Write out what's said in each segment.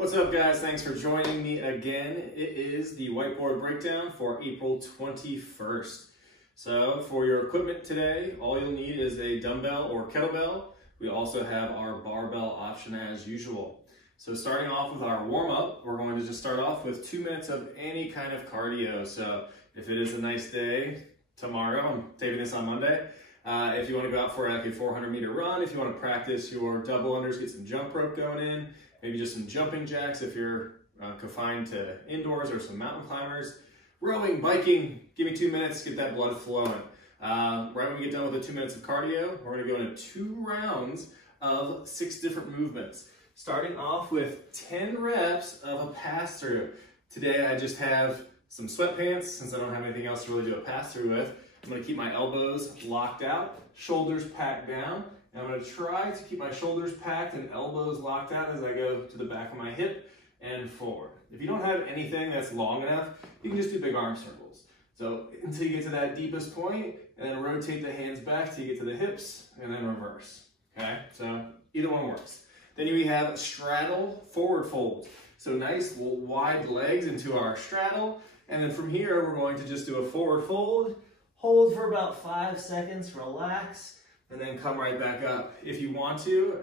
What's up, guys? Thanks for joining me again. It is the whiteboard breakdown for April 21st. So for your equipment today, all you'll need is a dumbbell or kettlebell. We also have our barbell option as usual. So starting off with our warm-up, we're going to just start off with 2 minutes of any kind of cardio. So if it is a nice day tomorrow, I'm taping this on Monday, if you want to go out for like a 400-meter run, if you want to practice your double unders, get some jump rope going in, maybe just some jumping jacks if you're confined to indoors, or some mountain climbers, rowing, biking, give me 2 minutes, get that blood flowing. Right when we get done with the 2 minutes of cardio, we're going to go into 2 rounds of 6 different movements. Starting off with 10 reps of a pass-through. Today I just have some sweatpants, since I don't have anything else to really do a pass-through with. I'm going to keep my elbows locked out, shoulders packed down, and I'm going to try to keep my shoulders packed and elbows locked out as I go to the back of my hip and forward. If you don't have anything that's long enough, you can just do big arm circles. So until you get to that deepest point, and then rotate the hands back till you get to the hips, and then reverse. Okay, so either one works. Then we have straddle forward fold. So nice wide legs into our straddle, and then from here we're going to just do a forward fold, hold for about 5 seconds, relax, and then come right back up. If you want to,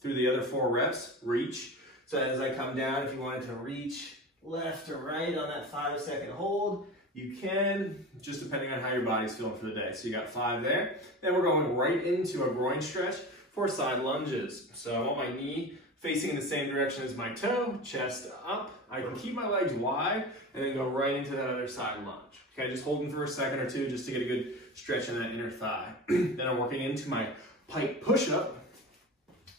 through the other 4 reps, reach. So as I come down, if you wanted to reach left or right on that 5-second hold, you can, just depending on how your body's feeling for the day. So you got 5 there. Then we're going right into a groin stretch for side lunges. So I want my knee facing in the same direction as my toe, chest up. I can keep my legs wide and then go right into that other side lunge. Okay, just holding for a second or two just to get a good stretch in that inner thigh. Then I'm working into my pike push-up.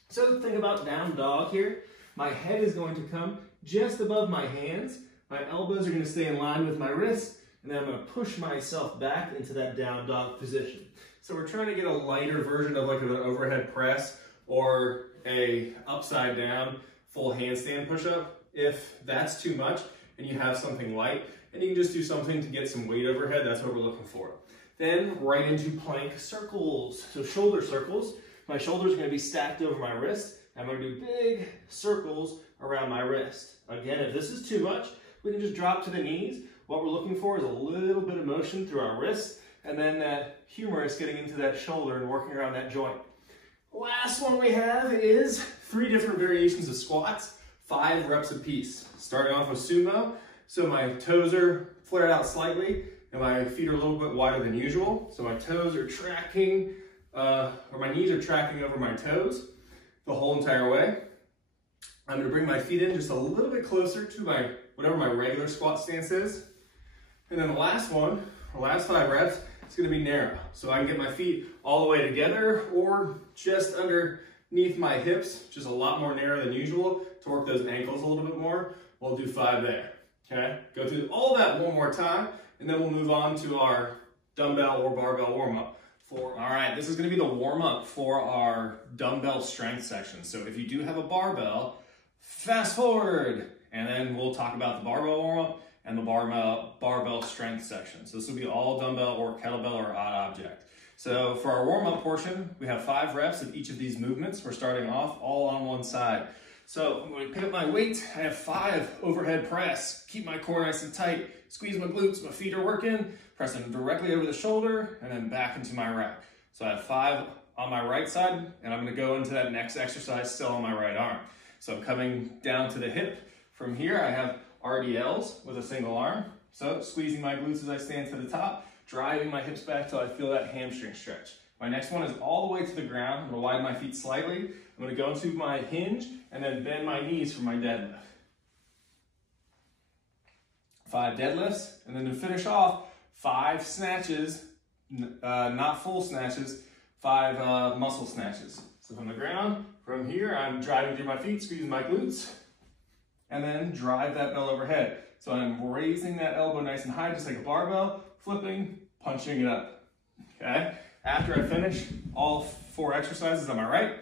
So think about down dog here. My head is going to come just above my hands. My elbows are going to stay in line with my wrists, and then I'm going to push myself back into that down dog position. So we're trying to get a lighter version of like an overhead press or a upside down full handstand push-up. If that's too much and you have something light, and you can just do something to get some weight overhead, that's what we're looking for. Then right into plank circles. So shoulder circles. My shoulders are going to be stacked over my wrist. I'm going to do big circles around my wrist. Again, if this is too much, we can just drop to the knees. What we're looking for is a little bit of motion through our wrist, and then that humerus getting into that shoulder and working around that joint. Last one we have is 3 different variations of squats, 5 reps apiece. Starting off with sumo. So my toes are flared out slightly, and my feet are a little bit wider than usual. So my toes are tracking, or my knees are tracking over my toes the whole entire way. I'm going to bring my feet in just a little bit closer to whatever my regular squat stance is. And then the last one, the last 5 reps, it's going to be narrow. So I can get my feet all the way together or just underneath my hips, just a lot more narrow than usual to work those ankles a little bit more. We'll do 5 there. Okay, go through all that one more time, and then we'll move on to our dumbbell or barbell warm-up. All right, this is going to be the warm-up for our dumbbell strength section. So if you do have a barbell, fast forward, and then we'll talk about the barbell warm-up and the barbell strength section. So this will be all dumbbell or kettlebell or odd object. So for our warm-up portion, we have 5 reps of each of these movements. We're starting off all on one side. So I'm going to pick up my weight. I have 5 overhead press. Keep my core nice and tight. Squeeze my glutes. My feet are working. Pressing directly over the shoulder and then back into my rack. So I have 5 on my right side, and I'm going to go into that next exercise still on my right arm. So I'm coming down to the hip. From here, I have RDLs with a single arm. So squeezing my glutes as I stand to the top, driving my hips back till I feel that hamstring stretch. My next one is all the way to the ground. I'm going to widen my feet slightly. I'm going to go into my hinge and then bend my knees for my deadlift. 5 deadlifts, and then to finish off, 5 snatches, not full snatches, 5 muscle snatches. So from the ground, from here, I'm driving through my feet, squeezing my glutes, and then drive that bell overhead. So I'm raising that elbow nice and high, just like a barbell, flipping, punching it up. Okay? After I finish all 4 exercises on my right,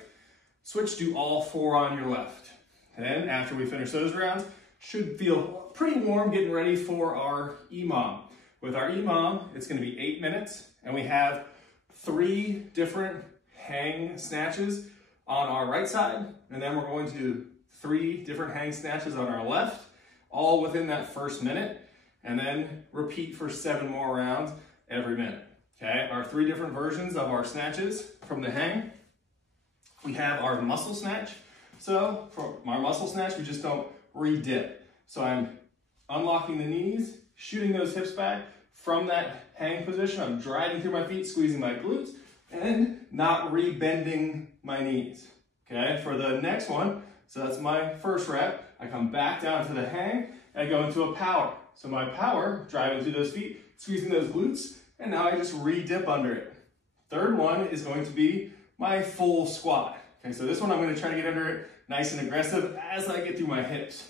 switch to all 4 on your left. Then after we finish those rounds, should feel pretty warm getting ready for our EMOM. With our EMOM, it's going to be 8 minutes, and we have 3 different hang snatches on our right side, and then we're going to 3 different hang snatches on our left, all within that first minute, and then repeat for 7 more rounds every minute. Okay, our 3 different versions of our snatches from the hang. We have our muscle snatch. So for our muscle snatch, we just don't re-dip. So I'm unlocking the knees, shooting those hips back from that hang position. I'm driving through my feet, squeezing my glutes, and not re-bending my knees. Okay, for the next one, so that's my first rep, I come back down to the hang, and I go into a power. So my power, driving through those feet, squeezing those glutes, and now I just re-dip under it. Third one is going to be my full squat. Okay, so this one I'm going to try to get under it nice and aggressive as I get through my hips.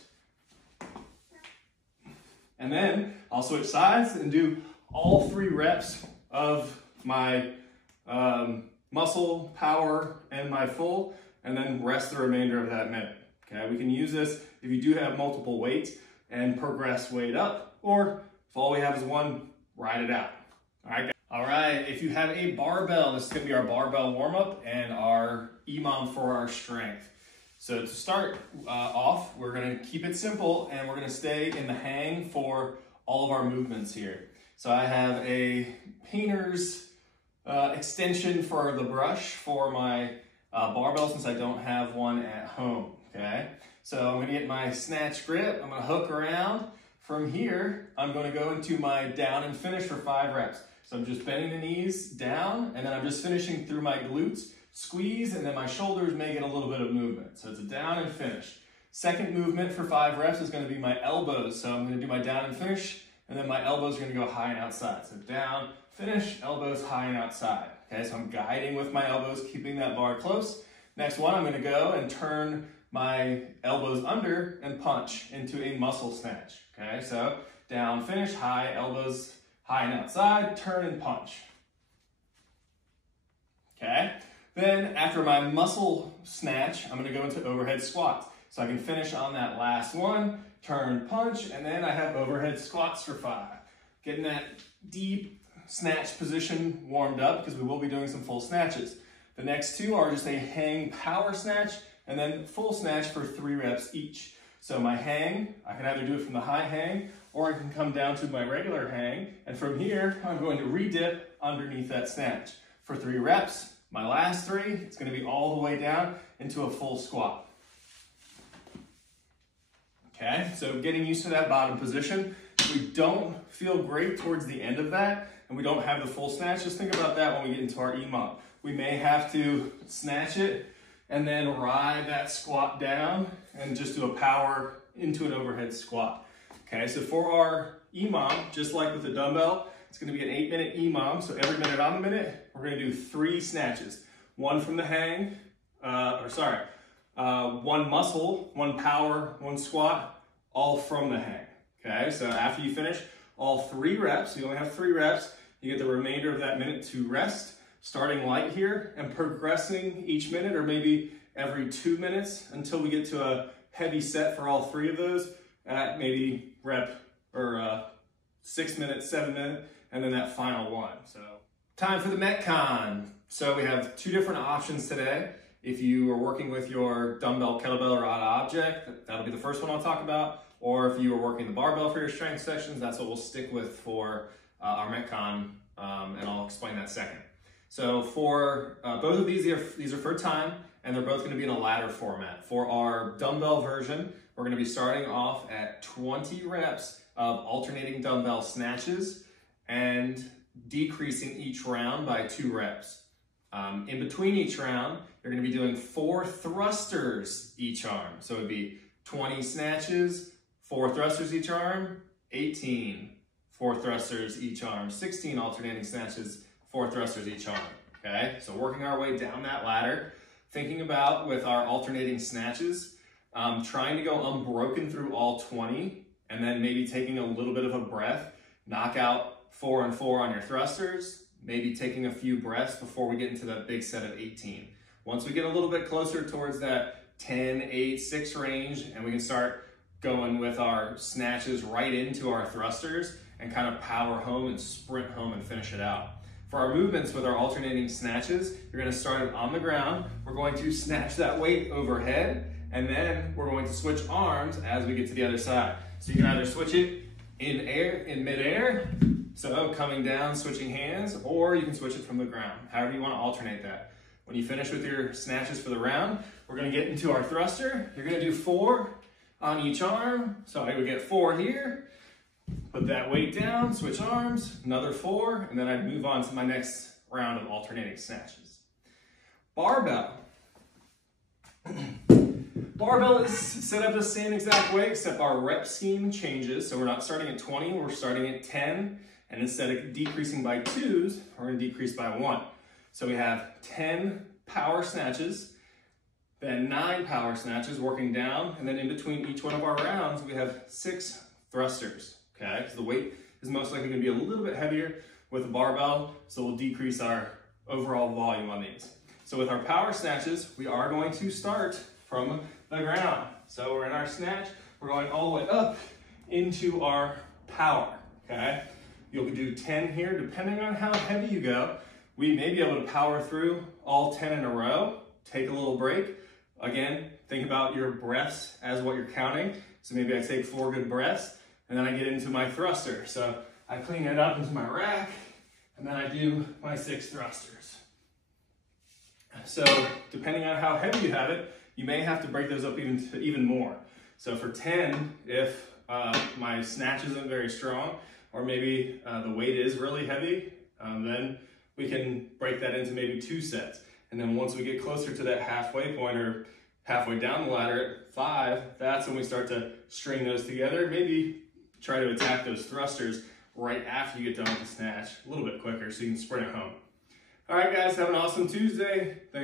And then I'll switch sides and do all 3 reps of my muscle, power, and my full, and then rest the remainder of that minute. Okay, we can use this if you do have multiple weights and progress weight up, or if all we have is one, ride it out. All right, if you have a barbell, this is gonna be our barbell warm-up and our EMOM for our strength. So to start off, we're gonna keep it simple and we're gonna stay in the hang for all of our movements here. So I have a painter's extension for the brush for my barbell since I don't have one at home, okay? So I'm gonna get my snatch grip, I'm gonna hook around. From here, I'm gonna go into my down and finish for 5 reps. So I'm just bending the knees down, and then I'm just finishing through my glutes, squeeze, and then my shoulders may get a little bit of movement. So it's a down and finish. Second movement for 5 reps is gonna be my elbows. So I'm gonna do my down and finish, and then my elbows are gonna go high and outside. So down, finish, elbows high and outside. Okay, so I'm guiding with my elbows, keeping that bar close. Next one, I'm gonna go and turn my elbows under and punch into a muscle snatch. Okay, so down, finish, high, elbows high and outside, turn and punch. Okay, then after my muscle snatch, I'm gonna go into overhead squats. So I can finish on that last one, turn, punch, and then I have overhead squats for 5. Getting that deep snatch position warmed up because we will be doing some full snatches. The next 2 are just a hang power snatch and then full snatch for 3 reps each. So my hang, I can either do it from the high hang or I can come down to my regular hang, and from here, I'm going to re-dip underneath that snatch. For 3 reps, my last 3, it's gonna be all the way down into a full squat. Okay, so getting used to that bottom position. If we don't feel great towards the end of that, and we don't have the full snatch, just think about that when we get into our EMOM. We may have to snatch it and then ride that squat down and just do a power into an overhead squat. Okay, so for our EMOM, just like with the dumbbell, it's gonna be an 8-minute EMOM. So every minute on the minute, we're gonna do 3 snatches. 1 from the hang, 1 muscle, 1 power, 1 squat, all from the hang. Okay, so after you finish all 3 reps, you only have 3 reps, you get the remainder of that minute to rest, starting light here and progressing each minute or maybe every 2 minutes until we get to a heavy set for all 3 of those at maybe rep or 6 minutes, 7 minutes, and then that final one. So time for the Metcon. So we have 2 different options today. If you are working with your dumbbell, kettlebell, or odd object, that'll be the first one I'll talk about. Or if you are working the barbell for your strength sessions, that's what we'll stick with for our Metcon, and I'll explain that second. So for both of these are for time, and they're both going to be in a ladder format. For our dumbbell version, we're going to be starting off at 20 reps of alternating dumbbell snatches and decreasing each round by 2 reps. In between each round, you're going to be doing 4 thrusters each arm. So it would be 20 snatches, 4 thrusters each arm, 18, 4 thrusters each arm, 16 alternating snatches, 4 thrusters each arm. Okay, so working our way down that ladder, thinking about with our alternating snatches, trying to go unbroken through all 20, and then maybe taking a little bit of a breath, knock out 4 and 4 on your thrusters, maybe taking a few breaths before we get into that big set of 18. Once we get a little bit closer towards that 10, 8, 6 range, and we can start going with our snatches right into our thrusters and kind of power home and sprint home and finish it out. For our movements with our alternating snatches, you're going to start on the ground. We're going to snatch that weight overhead, And then we're going to switch arms as we get to the other side. So you can either switch it in midair, so coming down, switching hands, or you can switch it from the ground, however you want to alternate that. When you finish with your snatches for the round, we're going to get into our thruster. You're going to do 4 on each arm. So I would get 4 here, put that weight down, switch arms, another 4, and then I'd move on to my next round of alternating snatches. Barbell. Barbell is set up the same exact way, except our rep scheme changes. So we're not starting at 20, we're starting at 10. And instead of decreasing by 2s, we're going to decrease by 1. So we have 10 power snatches, then 9 power snatches working down, and then in between each one of our rounds, we have 6 thrusters, okay? So the weight is most likely going to be a little bit heavier with the barbell, so we'll decrease our overall volume on these. So with our power snatches, we are going to start from the ground. So we're in our snatch, we're going all the way up into our power, okay? You'll do 10 here, depending on how heavy you go. We may be able to power through all 10 in a row, take a little break. Again, think about your breaths as what you're counting. So maybe I take 4 good breaths, and then I get into my thruster. So I clean it up into my rack, and then I do my 6 thrusters. So depending on how heavy you have it, you may have to break those up even more. So for 10, if my snatch isn't very strong, or maybe the weight is really heavy, then we can break that into maybe 2 sets. And then once we get closer to that halfway point or halfway down the ladder at 5, that's when we start to string those together. Maybe try to attack those thrusters right after you get done with the snatch, a little bit quicker so you can sprint it home. All right, guys, have an awesome Tuesday. Thanks.